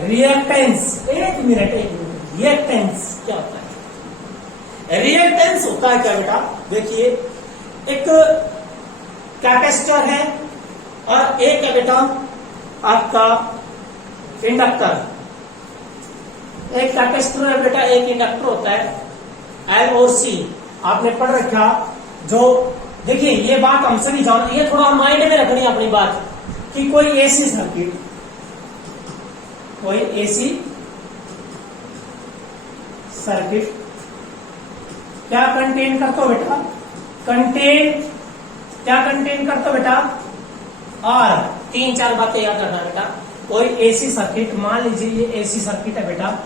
Reactance, एक minute, reactance क्या होता है? रिएक्टेंस होता है क्या बेटा, देखिए एक कैपेसिटर है और एक है बेटा आपका इंडक्टर। एक कैपेसिटर है बेटा, एक इंडक्टर होता है, एल और सी आपने पढ़ रखा। जो देखिए ये बात हम सभी जानते, ये थोड़ा माइंड में रखनी है अपनी बात, कि कोई एसी सर्किट, कोई एसी सर्किट क्या कंटेन करता हो बेटा, क्या कंटेन करता हो बेटा, और 3-4 बातें याद रखना बेटा। कोई एसी सर्किट, मान लीजिए ये एसी सर्किट है बेटा,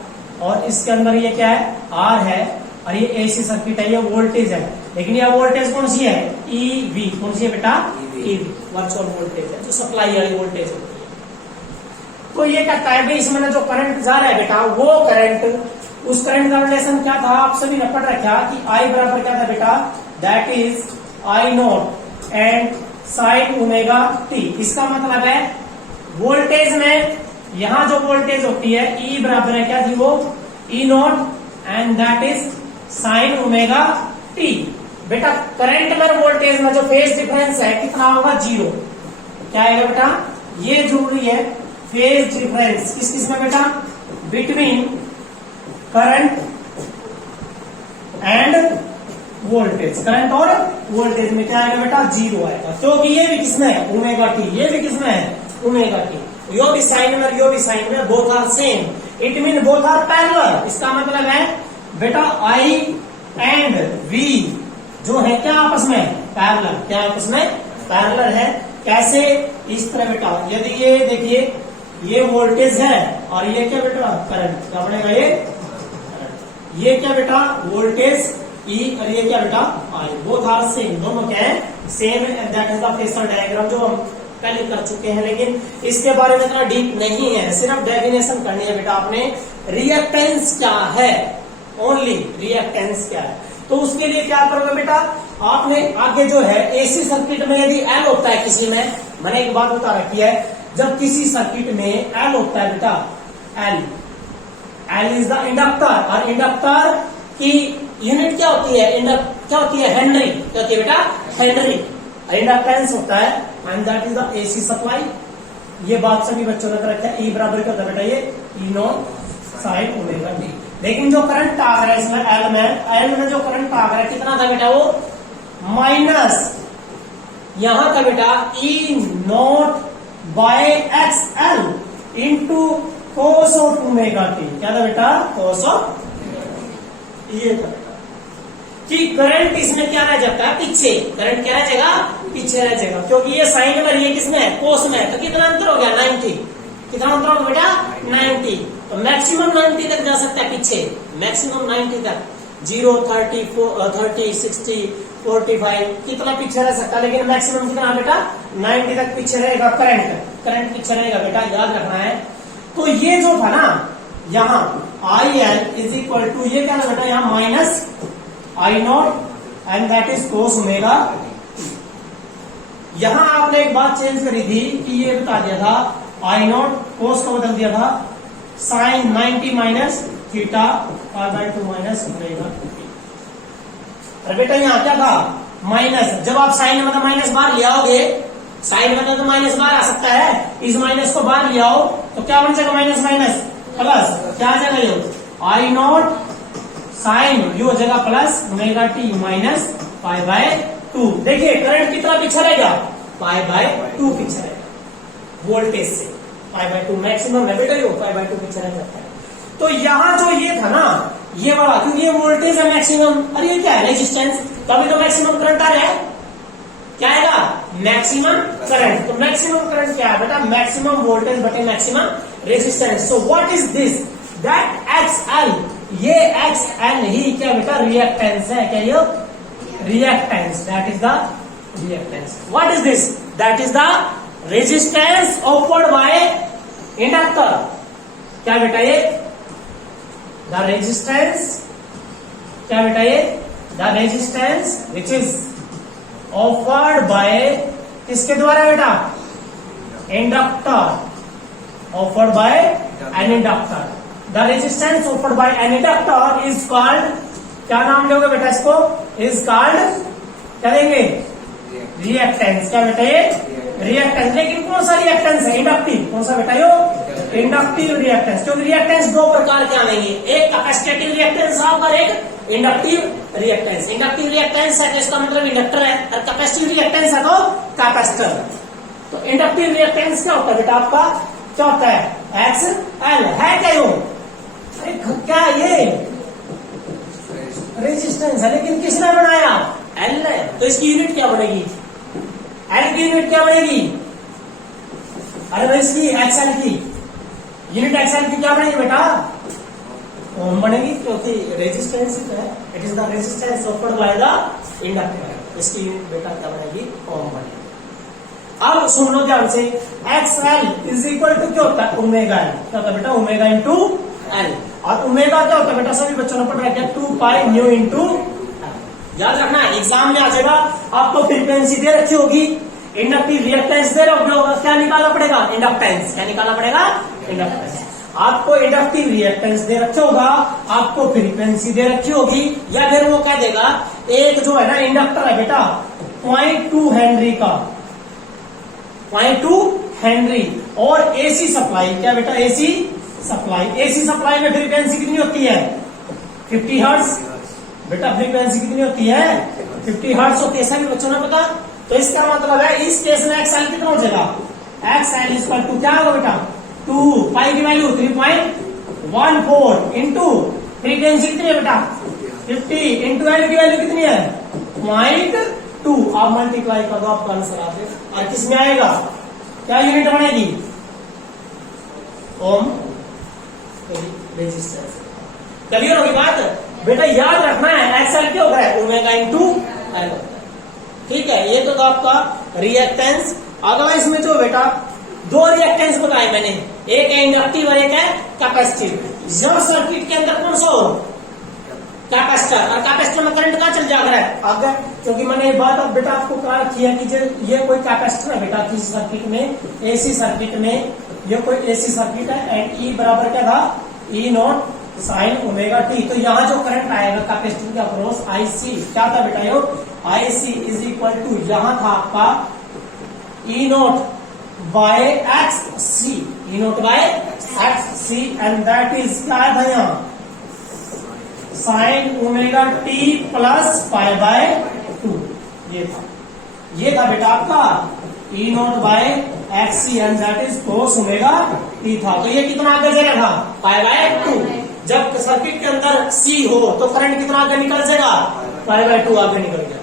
और इसके अंदर ये क्या है, आर है, और ये एसी सर्किट है, ये वोल्टेज है, लेकिन ये वोल्टेज कौन सी है, ईवी। कौन सी है बेटा, ईवी, वर्चुअल वोल्टेज है, जो सप्लाई वाली वोल्टेज होती है। तो ये कहता है भाई इसमें जो करंट जा रहा है बेटा, वो करंट, उस करंट का रिलेशन क्या था, आप सभी ने पढ़ रखा कि आई बराबर क्या था बेटा, that is I naught and sign omega T. इसका मतलब है वोल्टेज में, यहां जो वोल्टेज होती है ई बराबर है क्या थी, वो E naught and that is sine omega t. बेटा करंट में वोल्टेज में जो फेज डिफरेंस है कितना होगा, 0। क्या आएगा बेटा, ये जरूरी है, फेज डिफरेंस किस किस में बेटा, between current end voltage, current और वोल्टेज में क्या आएगा बेटा, 0 आएगा, क्योंकि ये भी किसमें है, ओमेगा टी, ये भी किसमें है, ओमेगा टी। यो भी साइन में, यो भी साइन में, both are same, it mean both are parallel. इसका मतलब है बेटा आई एंड वी जो है क्या आपस में पैरेलल, क्या आपस में पैरेलल है। कैसे, इस तरह बेटा, यदि ये देखिए ये वोल्टेज है और ये क्या बेटा, करंट, क्या बनेगा ये करंट, ये क्या बेटा वोल्टेज ई, और ये क्या बेटा आई, बोथ आर सेम, दोनों क्या है, same. That is the phasor diagram जो हम पहले कर चुके हैं, लेकिन इसके बारे में इतना डीप नहीं है, सिर्फ डेफिनेशन करनी है बेटा आपने। रिएक्टेंस क्या है, ओनली रिएक्टेंस क्या है, तो उसके लिए क्या करोगे बेटा, आपने आगे जो है एसी सर्किट में यदि एल होता है किसी में, मैंने एक बात बता रखी है, जब किसी सर्किट में एल होता है बेटा, एल इज द इंडक्टर, और इंडक्टर की यूनिट क्या होती है, क्या होती है, हेनरी, क्या होती है बेटा, हेनरी। इंडक्टेंस होता है and that is the AC supply. ये बात सभी बच्चों ने रखा है, ई बराबर क्या होता है बेटा, ये ई नॉट साइन ओमेगा टी। लेकिन जो करंट आ रहा है इसमें एल में जो करंट आ रहा है कितना था बेटा, वो माइनस, यहां था बेटा E naught by X L into cos of omega t. क्या था बेटा, कोस ऑफ, ये था कि करंट इसमें क्या रह जाता है, पीछे, करंट क्या रह जाएगा, पीछे रह जाएगा, क्योंकि ये साइन में, ये किसमें है, कोस में है, तो कितना अंतर हो गया, 90। कितना अंतर होगा बेटा, 90। तो मैक्सिमम 90 तक जा सकता है पीछे, मैक्सिमम 90 तक, 0, 30, 60, 45 कितना पीछे रह सकता है, लेकिन मैक्सिमम कितना बेटा, 90 तक पीछे रहेगा करंट पीछे रहेगा बेटा, याद रखना है। तो ये जो था ना, यहाँ I L is equal to, ये क्या था बेटा, यहाँ minus I naught and that is cos omega. यहां आपने एक बात चेंज करी थी कि ये बता दिया था आई नॉट, कोस को बदल दिया था sine 90 minus theta r/2 minus omega. अरे बेटा यहाँ क्या था, माइनस, जब आप साइन मतलब माइनस बाहर ले आओगे, साइन मतलब तो माइनस बाहर आ सकता है, इस माइनस को बाहर ले आओ तो क्या बन जाएगा, माइनस माइनस प्लस, क्या आ जाएगा ये आई नॉट साइन, ये हो जाएगा प्लस ओमेगा टी माइनस π/2। देखिए करंट कितना पीछे रहेगा, π/2 पीछे रहेगा वोल्टेज से, π/2 मैक्सिमम है बेटा, ये π/2 पीछे रह जाता है। तो यहां जो ये था ना, ये वाला, क्योंकि ये वोल्टेज है मैक्सिमम, और ये क्या है, रेजिस्टेंस, तभी तो मैक्सिमम करंट आ रहा है, क्या आएगा, मैक्सिमम करंट। तो मैक्सिमम करंट क्या है बेटा, मैक्सिमम वोल्टेज बटे maximum resistance. So what is this, that XL, ये XL ही क्या बेटा, रिएक्टेंस है, क्या ये reactance, that is the reactance. What is this, that is the resistance offered by inductor. क्या बेटा ये, द रेजिस्टेंस, क्या बेटा ये, the resistance which is offered by, किसके द्वारा बेटा, inductor, offered by an inductor. The resistance offered by an inductor is called, क्या नाम लोगे बेटा इसको, is called, क्या देंगे, रिएक्टेंस. क्या बेटा ये रिएक्टेंस. लेकिन कौन सा रिएक्टेंस है, इंडक्टिव. कौन सा बेटा यो इंडक्टिव रिएक्टेंस. क्योंकि रिएक्टेंस दो प्रकार के आएंगे, एक कैपेसिटिव रिएक्टेंस और एक इंडक्टिव रिएक्टेंस. इंडक्टिव रिएक्टेंस है तो इसका मतलब इंडक्टर है, और कैपेसिटिव रिएक्टेंस है तो कैपेसिटर. तो इंडक्टिव रिएक्टेंस क्या होता है बेटा आपका, क्या होता है, एक्स एल है क्या यो, अरे क्या ये रेजिस्टेंस है, लेकिन किसने बनाया, एल ने. तो इसकी यूनिट क्या बनेगी, एल की यूनिट क्या बनेगी, अरे इसकी एक्सएल की यूनिट, एक्सएल की क्या बनेगी बेटा, ओम बनेगी. क्योंकि रेजिस्टेंस है, it is the resistance offered by the inductor. इसकी यूनिट बेटा क्या बनेगी, ओम बनेगी. अब सुन लो ध्यान से, एक्सएल इज इक्वल टू क्या होता है, ओमेगा एल. क्या होता है बेटा, ओमेगा इंटू एल. और ओमेगा क्या होता है बेटा, सभी बच्चों ने पढ़ रखा है, 2 पाई न्यू इंटू. याद रखना है, एग्जाम में आ जाएगा, आपको फ्रीक्वेंसी दे रखी होगी, इंडक्टिव रिएक्टेंस दे रखी होगा, क्या निकालना पड़ेगा, इंडक्टेंस. क्या निकालना पड़ेगा, इंडक्टेंस. आपको इंडक्टिव रिएक्टेंस दे रखे होगा, आपको फ्रीक्वेंसी दे रखी होगी, या फिर वो क्या देगा, एक जो है ना इंडक्टर है बेटा 0.2 हेनरी का, 0.2 हेनरी, और एसी सप्लाई. क्या बेटा, एसी सप्लाई. एसी सप्लाई में फ्रीक्वेंसी कितनी होती है, 50 हर्ट्ज. बेटा फ्रीक्वेंसी कितनी होती है, 50 हर्ट्ज होती है, सभी बच्चों ने पता. तो इसका मतलब है इस केस में एक्सएल कितना हो जाएगा, एक्सएल इज इक्वल टू क्या होगा बेटा, 2 पाई की वैल्यू 3.14 इंटू फ्रीक्वेंसी कितनी है बेटा 50 इंटू एल की वैल्यू कितनी है 0.2. आप मल्टीप्लाई कर दो, आपका आंसर आ जाएगा. और किसमें आएगा, क्या यूनिट बनेगी, ओम रेजिस्टेंस. क्लियर होगी बात बेटा. याद रखना है एक्सएल क्या होता है, ओमेगा इंटू एल. ठीक है, ये तो आपका रिएक्टेंस. अगला इसमें जो बेटा दो रिएक्टेंस बताए मैंने, एक है इंडक्टिव और एक है कैपेसिटिव. जब सर्किट के अंदर कौन सा हो, कैपेसिटर, और कैपेसिटर में करंट कहाँ चल जाता है आगे. क्योंकि मैंने ये बात अब बेटा आपको कहा रखी है कि ये कोई कैपेसिटर है बेटा, किसी सर्किट में, एसी सर्किट में, ये कोई एसी सर्किट है, एंड ई बराबर क्या था, ई नॉट साइन ओमेगा टी. तो यहाँ जो करंट आएगा कैपेसिटर के अक्रॉस, आईसी क्या था बेटा, यो आईसी इज इक्वल टू, यहाँ था आपका E naught by X C, E naught by X C, and that is क्या था यहाँ, sine omega t plus pi by 2. ये था बेटा आपका E naught by X C, and that is cos omega t था. तो ये कितना आगे जाएगा था, पाई बाय 2. जब सर्किट के अंदर सी हो तो करंट कितना आगे निकल जाएगा, पाई बाय 2 आगे निकल गया.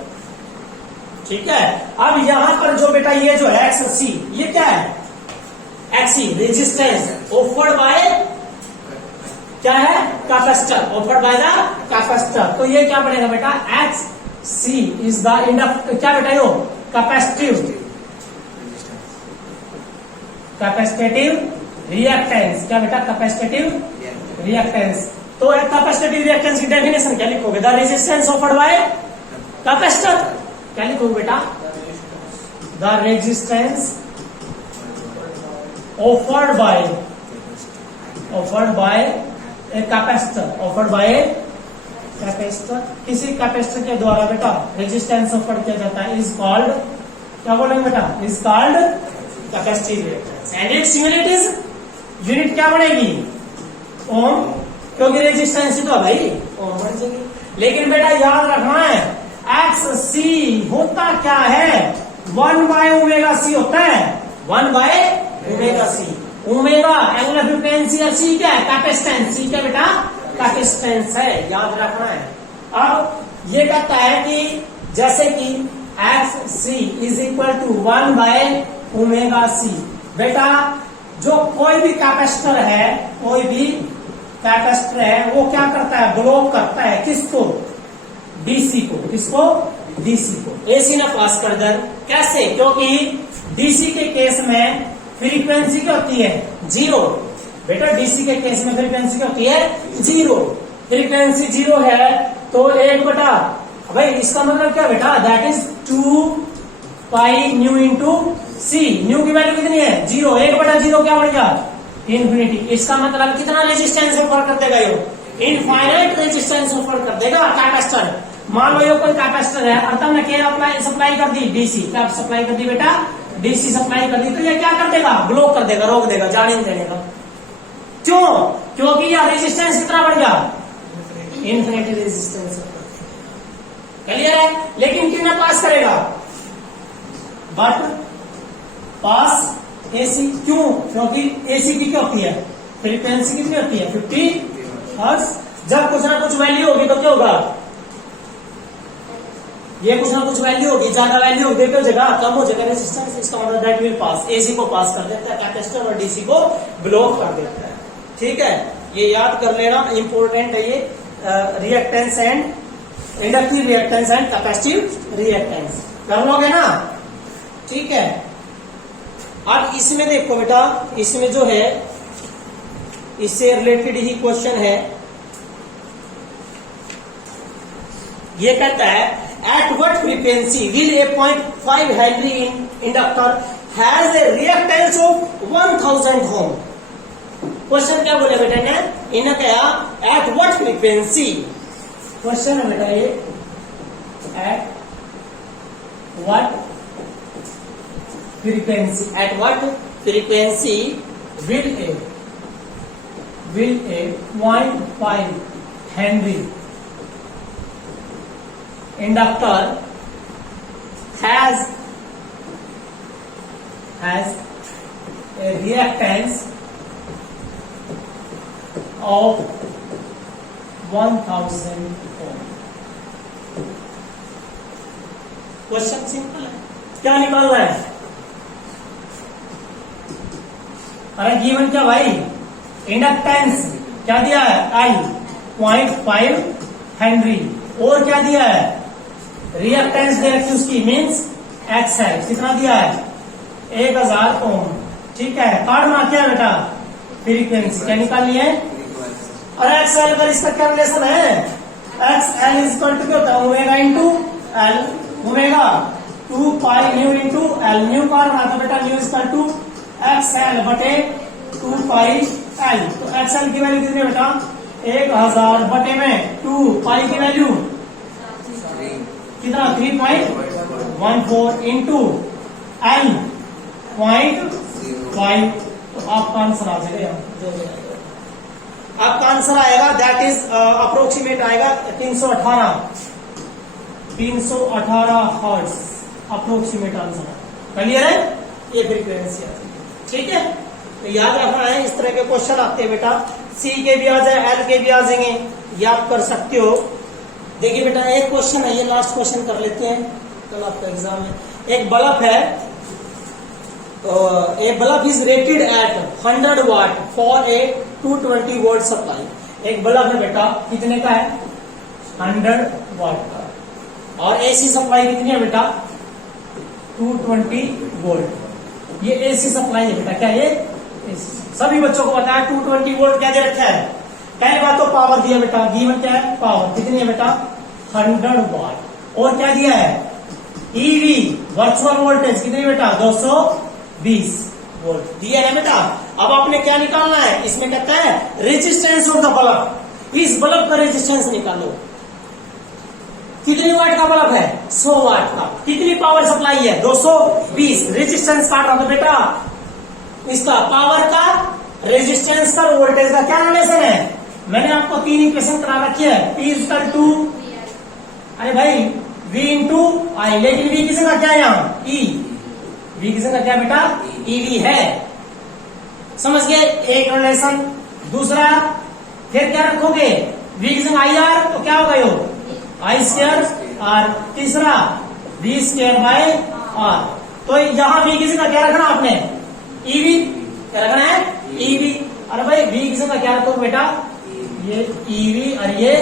ठीक है. अब यहां पर जो बेटा ये जो है एक्स सी, ये क्या है, एक्सी रेजिस्टेंस ऑफर्ड बाय क्या है, capacitor, offered by the capacitor. तो ये क्या बनेगा बेटा, X C is the inductor, क्या बेटा यो कैपेसिटिव रिएक्टेंस. क्या बेटा, कैपेसिटिव रिएक्टेंस. तो एक कैपेसिटिव रिएक्टेंस की डेफिनेशन क्या लिखोगे, the resistance offered by capacitor. क्या लिखोगे बेटा, the resistance offered by a capacitor, offered bye capacitor. किसी कैपेसिटर के द्वारा बेटा रेजिस्टेंस ऑफर किया जाता है, इज कॉल्ड, क्या बोलेंगे बेटा, is called capacitive reactance. And its unit क्या बनेगी, ओम. क्योंकि रेजिस्टेंस ही तो है भाई, ओम बन जाएगी. लेकिन बेटा याद रखना है, एक्स सी होता क्या है, 1 बाय ओमेगा सी होता है, 1 by omega C. Omega angular frequency, और सी क्या है, कैपेसिटेंस. सी क्या बेटा, कैपेसिटेंस है, याद रखना है. अब ये कहता है कि जैसे कि X C is equal to 1 by omega C. बेटा जो कोई भी कैपेसिटर है, कोई भी कैपेसिटर है, वो क्या करता है, ब्लॉक करता है किसको, डीसी को. किसको, डीसी को. एसी ना पास कर दे. कैसे, क्योंकि डीसी के केस में फ्रीक्वेंसी क्या होती है, 0. बेटा डीसी के केस में फ्रीक्वेंसी क्या होती है, 0. फ्रीक्वेंसी 0 है तो एक बेटा, भाई इसका मतलब क्या बेटा, that is 2 pi nu into C. Nu की वैल्यू कितनी है, 0. 1/0 क्या बन गया, इन्फिनिटी। इसका मतलब कितना रेजिस्टेंस ऑफर कर देगा ये? इनफाइनाइट रेजिस्टेंस ऑफर कर देगा कैपेसिटर। मान लो ये कोई कैपेसिटर है और तुमने क्या अप्लाई सप्लाई कर दी, डीसी क्या सप्लाई कर दी बेटा, डीसी सप्लाई कर दी, तो ये क्या कर देगा, ब्लॉक कर देगा, रोक देगा, जाने नहीं देगा। क्यों? क्योंकि यह रेजिस्टेंस कितना बढ़ गया, इन्फिनिटी रेजिस्टेंस। क्लियर है? लेकिन कितना पास करेगा, बट पास एसी। क्यों? क्योंकि एसी की क्या होती है, फ्रीक्वेंसी कितनी होती है, 50 हर्ट्ज। जब कुछ ना कुछ वैल्यू होगी तो क्या होगा, ये कुछ ना कुछ वैल्यू होगी, ज्यादा वैल्यू होगी तो जगह कम हो जाएगा रेजिस्टेंस। इसका मतलब दैट विल पास, एसी को पास कर देता है कैपेसिटर और डीसी को ब्लॉक कर देता है। ठीक है, ये याद कर लेना, इंपॉर्टेंट है ये। Reactance and inductive reactance and capacitive reactance कर लोगे ना? ठीक है। अब इसमें देखो बेटा, इसमें जो है इससे रिलेटेड ही क्वेश्चन है। ये कहता है at what frequency will a 0.5 henry inductor has a reactance of 1000 ohm. Question क्या बोले बेटा ने, इन्हें कहा एट व्हाट फ्रीक्वेंसी, क्वेश्चन है बेटा ये, eight what frequency, eight what frequency will a 0.5 Henry inductor has a reactance of 1000 ohm। Question simple है, क्या निकालना है? अरे गिवन क्या भाई, इंडक्टेंस क्या दिया है, I 0.5 हेनरी, और क्या दिया है, रिएक्टेंस दे रखी उसकी, मीन्स एक्स है, कितना दिया है, 1000 ओम। ठीक है, काटना क्या है बेटा, फ्रीक्वेंसी क्या निकालनी है, और एक्स एल का इसका क्या रिलेशन है, X L is equal to क्या होता है, omega into L, omega 2 pi nu into L, nu काटना था बेटा, nu is equal to X L बटे 2 पाई एल। तो एक्स एल की वैल्यू कितनी बेटा, 1000 बटे में 2 पाई की वैल्यू कितना, 3.14 इंटू एल 0.5। तो आपका आंसर आ जाएगा, आपका आंसर आएगा दैट इज अप्रोक्सीमेट आएगा 318 हर्ट्ज, अप्रोक्सीमेट आंसर। क्लियर है? ये फ्रीक्वेंसी है। ठीक है, तो याद रखना है, इस तरह के क्वेश्चन आते हैं बेटा, सी के भी आ जाए, एल के भी आ जाएंगे, याद कर सकते हो। देखिए बेटा, एक क्वेश्चन है, ये लास्ट क्वेश्चन कर लेते हैं, कल आपका एग्जाम है। एक बल्ब है, a bulb is rated at 100 watt for a 220 volt supply. एक बल्ब है बेटा, कितने का है, 100 वाट का, और एसी सप्लाई कितनी है बेटा, 220 वोल्ट। ये एसी सप्लाई है बेटा, क्या ये एसी। सभी बच्चों को पता है 220 वोल्ट क्या दे रखा है, पहली बात तो पावर दिया बेटा, गिवन क्या है, पावर कितनी है बेटा, 100 वाट, और क्या दिया है, ईवी वर्चुअल वोल्टेज कितनी बेटा, 220 वोल्ट दिया है बेटा। अब आपने क्या निकालना है, इसमें कहता है रेजिस्टेंस ऑफ द बल्ब, इस बल्ब का रेजिस्टेंस निकालो। कितनी वाट का बल्ब है, 100 वाट का, कितनी पावर सप्लाई है, 220, रेजिस्टेंस काट रहा था बेटा, इसका पावर का, रेजिस्टेंस का, वोल्टेज का क्या रिलेशन है, मैंने आपको 3 इक्वेशन करा रखी है, P इक्वल टू, अरे भाई V इंटू आई, लेकिन V किसी का क्या है यहाँ, E, V किसी का क्या बेटा, EV है, समझ गए, एक रिलेशन। दूसरा फिर क्या रखोगे, V किसी का IR, तो क्या होगा यो, I स्क्वायर R। तीसरा V स्क्वायर बाय R। तो यहाँ V किसी का क्या रखना आपने, EV, क्या रखना है, EV। अरे भाई V किसी का क्या रखोगे बेटा, ये EV और ये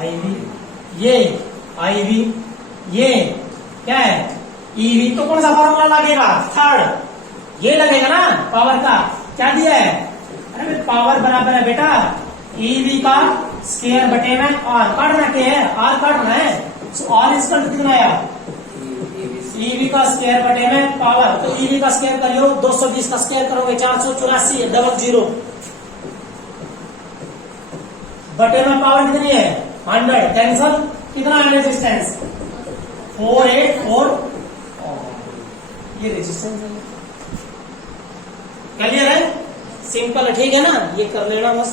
IV, ये IV, ये क्या है EV। तो कौन सा फॉर्मूला लगेगा, थर्ड, ये लगेगा ना पावर का, क्या दिया है, अरे पावर बराबर है बेटा EV का स्क्वायर बटे में R, काटना क्या है, R काटना है, सो R इक्वल टू कितना आया, EV का स्क्वायर बटे में पावर, तो ईवी का स्क्वायर करियो, 220 का स्क्वायर करोगे 484 डबल जीरो, बटे में पावर कितनी है 100, कैंसल, कितना है रेजिस्टेंस 484, ये रेजिस्टेंस है। क्लियर है, सिंपल है, ठीक है ना, ये कर लेना बस।